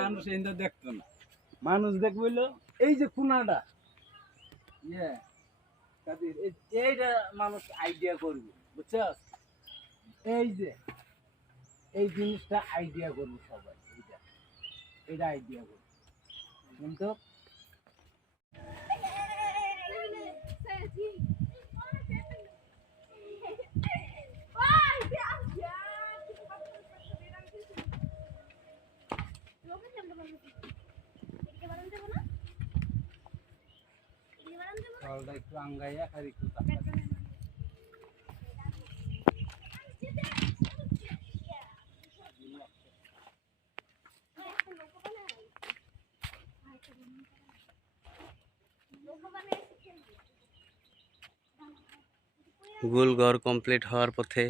মানুষ এনে দেখতো না। মানুষ দেখবে হলো, এই যে কুনাটা ইয়ে এইটা মানুষ আইডিয়া করবে বুঝছ এই যে, এই জিনিসটা আইডিয়া করব সবাই, এইটা এটা আইডিয়া করব। কিন্তু ফলটা একটু আঙ্গাইয়া আর একটু তাকাইয়া। গোল ঘর কমপ্লিট হওয়ার পথে